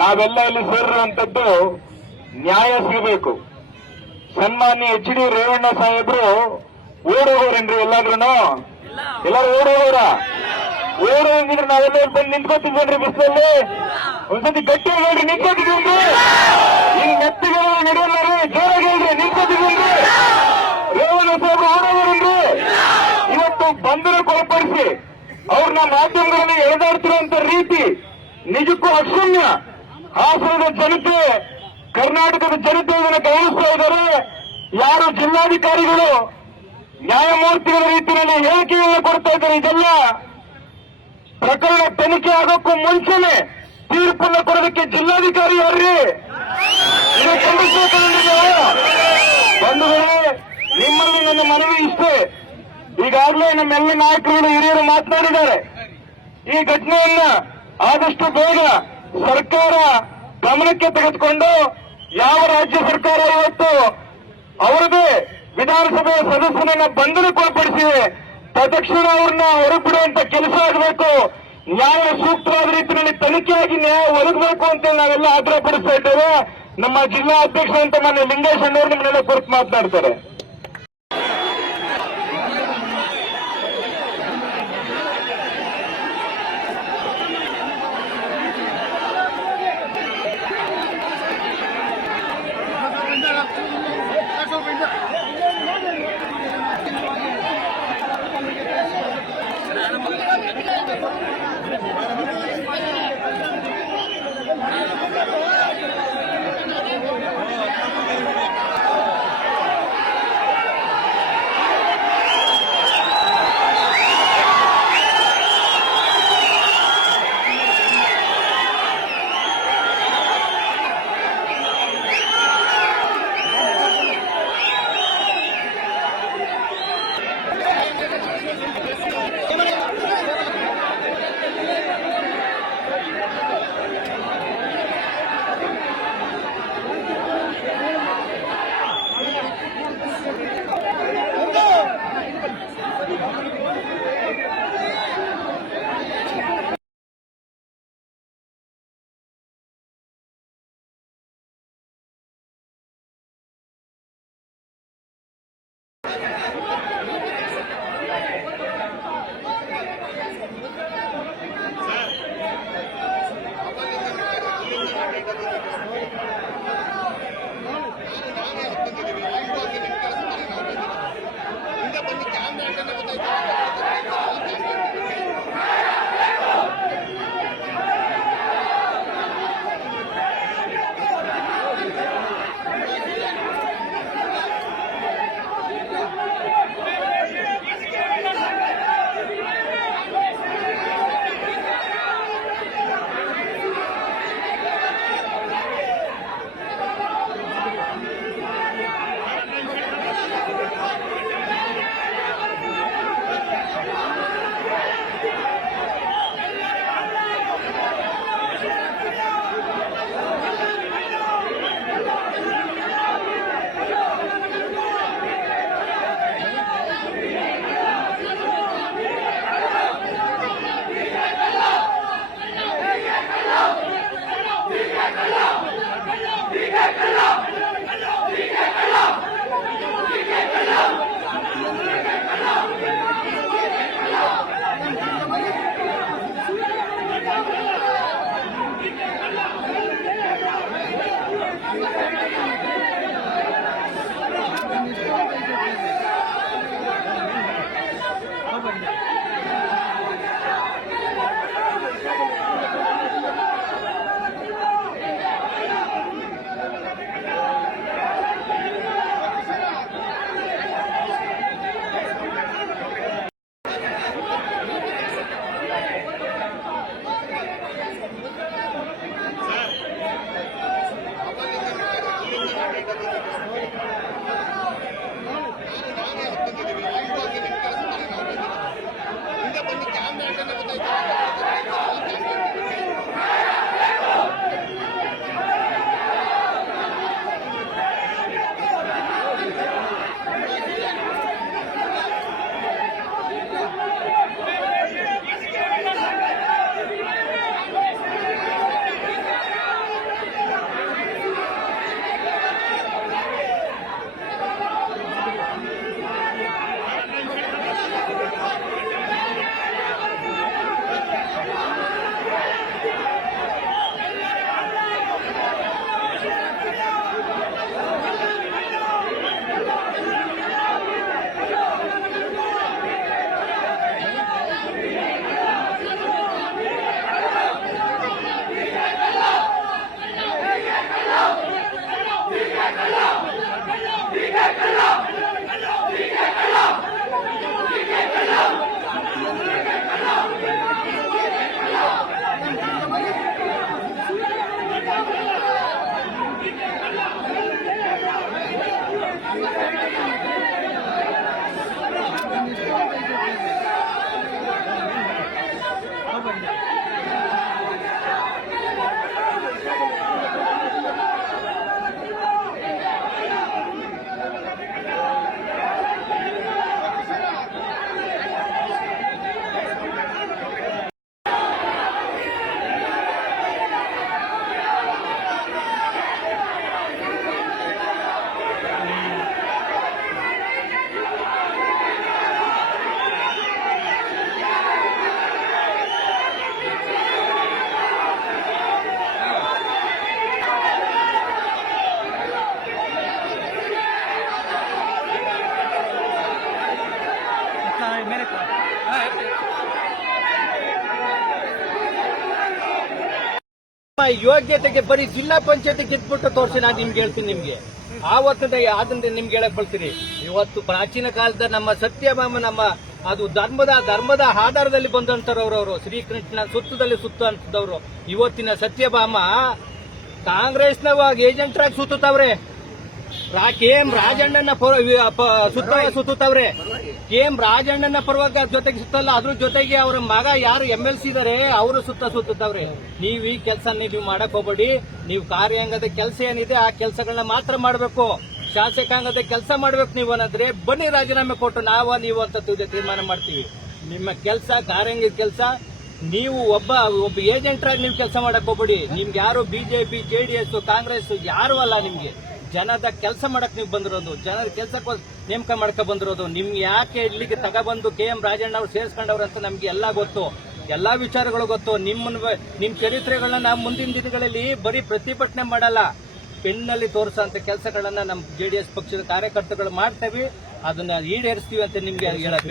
ನಾವೆಲ್ಲ ಇಲ್ಲಿ ಸೇರಿರುವಂತದ್ದು ನ್ಯಾಯ ಸಿಗಬೇಕು. ಸನ್ಮಾನ್ಯ HD ರೇವಣ್ಣ ಸಾಹೇಬ್ರು ಓಡೋಗೋರೇನ್ರಿ? ಎಲ್ಲರೂ ಓಡೋಗೋರ? ಓಡೋಗಿದ್ರೆ ನಾವೆಲ್ಲ ಬಂದು ನಿಂತ್ಕೋತಿದ್ದೇನ್ರಿ ಬಿಸಿಲಲ್ಲಿ? ಒಂದ್ಸತಿ ಗಟ್ಟಿಯಾಗಿ ಹೇಳ್ರಿ, ನಿಂತ್ಕೋತಿದ್ದೀನ್ರಿ? ಈಗ ಮೆತ್ತಿಗೆ ನಡೆಯಲ್ಲಾರಿ, ಜೋರಾಗಿ ಹೇಳ್ರಿ, ನಿಂತ್ಕೋತಿದ್ದೀನ್ರಿ? ರೇವಣ್ಣ ಸಾಹೇಬ್ರು ಓಡೋಗೋರೇನ್ರಿ? ಇವತ್ತು ಬಂಧನ ಕೊಳಪಡಿಸಿ ಅವ್ರನ್ನ ಮಾಧ್ಯಮಗಳಲ್ಲಿ ಎಳೆದಾಡ್ತಿರುವಂತ ರೀತಿ ನಿಜಕ್ಕೂ ಅಕ್ಷಮ್ಯ. ಹಾಸನದ ಜನತೆ, ಕರ್ನಾಟಕದ ಜನತೆ ಇದನ್ನು ಗಮನಿಸ್ತಾ ಇದ್ದಾರೆ. ಯಾರು ಜಿಲ್ಲಾಧಿಕಾರಿಗಳು ನ್ಯಾಯಮೂರ್ತಿಗಳ ರೀತಿಯಲ್ಲಿ ಹೇಳಿಕೆಯನ್ನು ಕೊಡ್ತಾ ಇದ್ದಾರೆ, ಇದೆಲ್ಲ ಪ್ರಕರಣ ತನಿಖೆ ಆಗೋಕ್ಕೂ ಮುಂಚೆನೆ ತೀರ್ಪನ್ನು ಕೊಡೋದಕ್ಕೆ ಜಿಲ್ಲಾಧಿಕಾರಿ ಯಾರ್ರಿ? ಇದು ಖಂಡಿಸಬೇಕು. ಬಂಧುಗಳೇ, ನಿಮ್ಮಲ್ಲಿ ನನ್ನ ಮನವಿ ಇಷ್ಟೇ. ಈಗಾಗಲೇ ನಮ್ಮೆಲ್ಲ ನಾಯಕರುಗಳು ಹಿರಿಯರು ಮಾತನಾಡಿದ್ದಾರೆ. ಈ ಘಟನೆಯನ್ನ ಆದಷ್ಟು ಬೇಗ ಸರ್ಕಾರ ಗಮನಕ್ಕೆ ತೆಗೆದುಕೊಂಡು ಯಾವ ರಾಜ್ಯ ಸರ್ಕಾರ ಇವತ್ತು ಅವರದೇ ವಿಧಾನಸಭೆಯ ಸದಸ್ಯರನ್ನ ಬಂಧನಕ್ಕೊಳಪಡಿಸಿದೆ, ತತ್ಕ್ಷಣ ಅವ್ರನ್ನ ಹೊರಬಿಡುವಂತ ಕೆಲಸ ಆಗಬೇಕು. ನ್ಯಾಯ ಸೂಕ್ತವಾದ ರೀತಿಯಲ್ಲಿ ತನಿಖೆಯಾಗಿ ನ್ಯಾಯ ಒದಗಬೇಕು ಅಂತ ನಾವೆಲ್ಲ ಆಗ್ರಹ ಪಡಿಸ್ತಾ ಇದ್ದೇವೆ. ನಮ್ಮ ಜಿಲ್ಲಾ ಅಧ್ಯಕ್ಷ ಅಂತ ಮಾನ್ಯ ಲಿಂಗೇಶ್ ಅಣ್ಣವರು ನಿಮ್ಮನ್ನೆಲ್ಲ ಕುರಿತು ಮಾತನಾಡ್ತಾರೆ. ಯೋಗ್ಯತೆಗೆ ಬರೀ ಜಿಲ್ಲಾ ಪಂಚಾಯತ್ ಗೆದ್ಬಿಟ್ಟು ತೋರಿಸಿ ನಾನು ನಿಮ್ಗೆ ಹೇಳ್ತೀನಿ. ನಿಮ್ಗೆ ಆವತ್ತಿಂದ ಅದನ್ನ ನಿಮ್ಗೆ ಹೇಳಕ್ ಬರ್ತೀನಿ. ಇವತ್ತು ಪ್ರಾಚೀನ ಕಾಲದ ನಮ್ಮ ಸತ್ಯಭಾಮ ನಮ್ಮ ಅದು ಧರ್ಮದ ಆಧಾರದಲ್ಲಿ ಬಂದಂತರವರು ಶ್ರೀಕೃಷ್ಣ ಸುತ್ತದಲ್ಲಿ ಸುತ್ತ ಅಂತದವರು. ಇವತ್ತಿನ ಸತ್ಯಭಾಮ ಕಾಂಗ್ರೆಸ್ನ ಏಜೆಂಟ್ರಾಗಿ ಸುತ್ತವ್ರೆ. KM ರಾಜಣ್ಣನ ಸುತ್ತವ್ರೆ. KM ರಾಜಣ್ಣನ ಪರವಾಗಿ ಜೊತೆಗೆ ಸುತ್ತಲ್ಲ, ಅದ್ರ ಜೊತೆಗೆ ಅವರ ಮಗ ಯಾರು MLC ಇದಾರೆ ಅವರು ಸುತ್ತವ್ರೆ. ನೀವು ಈ ಕೆಲಸ ನೀವು ಮಾಡಕ್ ಹೋಗ್ಬೇಡಿ. ನೀವು ಕಾರ್ಯಾಂಗದ ಕೆಲಸ ಏನಿದೆ ಆ ಕೆಲಸಗಳನ್ನ ಮಾತ್ರ ಮಾಡಬೇಕು. ಶಾಸಕಾಂಗದ ಕೆಲಸ ಮಾಡ್ಬೇಕು. ನೀವು ಅನ್ನೋದ್ರೆ ಬನ್ನಿ ರಾಜೀನಾಮೆ ಕೊಟ್ಟು ನೀವು ಅಂತ ತೀರ್ಮಾನ ಮಾಡ್ತೀವಿ. ನಿಮ್ಮ ಕೆಲಸ ಕಾರ್ಯಾಂಗದ ಕೆಲಸ. ನೀವು ಒಬ್ಬ ಏಜೆಂಟ್ರಾಗಿ ನೀವು ಕೆಲಸ ಮಾಡಕ್ ಹೋಗ್ಬೇಡಿ. ನಿಮ್ಗೆ ಯಾರು BJP JDS ಕಾಂಗ್ರೆಸ್ ಯಾರು ಅಲ್ಲ. ನಿಮ್ಗೆ ಜನದ ಕೆಲಸ ಮಾಡಕ್ ನೀವು ಬಂದಿರೋದು, ಜನರ ಕೆಲಸಕ್ಕೆ ನೇಮಕ ಮಾಡ್ಕೊ ಬಂದಿರೋದು. ನಿಮ್ಗೆ ಯಾಕೆ ಇಲ್ಲಿಗೆ ತಗೊಬಂದು KM ರಾಜಣ್ಣ ಅವ್ರು ಸೇರಿಸ್ಕೊಂಡವ್ರು ಅಂತ ನಮ್ಗೆ ಎಲ್ಲಾ ಗೊತ್ತು, ಎಲ್ಲಾ ವಿಚಾರಗಳು ಗೊತ್ತು. ನಿಮ್ ಚರಿತ್ರೆಗಳನ್ನ ನಾವು ಮುಂದಿನ ದಿನಗಳಲ್ಲಿ ಬರೀ ಪ್ರತಿಭಟನೆ ಮಾಡಲ್ಲ, ಪೆನ್ನಲ್ಲಿ ತೋರಿಸೋಂತ ಕೆಲಸಗಳನ್ನ ನಮ್ಮ JDS ಪಕ್ಷದ ಕಾರ್ಯಕರ್ತರುಗಳು ಮಾಡ್ತೇವೆ. ಅದನ್ನ ಈಡೇರಿಸ್ತೀವಿ ಅಂತ ನಿಮ್ಗೆ ಹೇಳಕ್